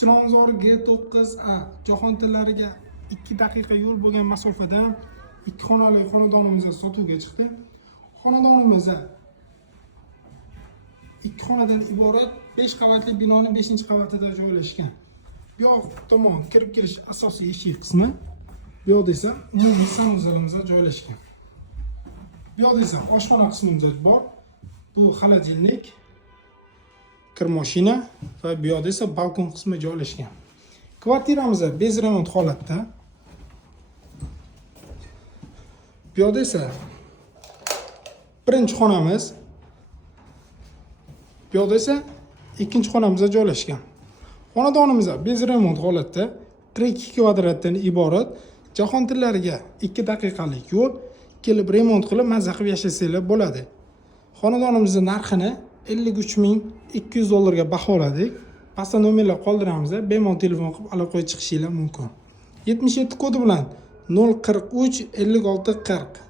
Chilonzor G9A jahon tillariga 2 daqiqa yo'l bo'lgan masofadan 2 xonali xonadonimizni sotuvga chiqdi. Xonadonimiz 2 xonadan iborat 5 qavatli binoning 5-qavatida joylashgan. Bu yoq tomon kirib kelish asosiy eshik qismi. Bu yoqda esa umumiy sanuzalimiz joylashgan. Bu yoqda esa oshxona qismimiz bor. Bu xolodilnik, kir mashina va bu yoqda esa balkon qismi joylashgan. Kvartiramiz bez remont holatda. Bu yoqda esa birinchi xonamiz, bu yoqda esa ikkinchi xonamiz joylashgan. Xonadonimiz bez remont holatda, 42 kvadratdan iborat. Jahon tillariga 2 daqiqalik yo'l, kelib remont qilib mazza qilib yashasanglar bo'ladi. Xonadonimizning narxini $53.200 ga baholadik. Pastda nomerlar qoldiramiz, bemalol telefon qilib aloqaga chiqishingiz mumkin. 77 kodi bilan 043 56 40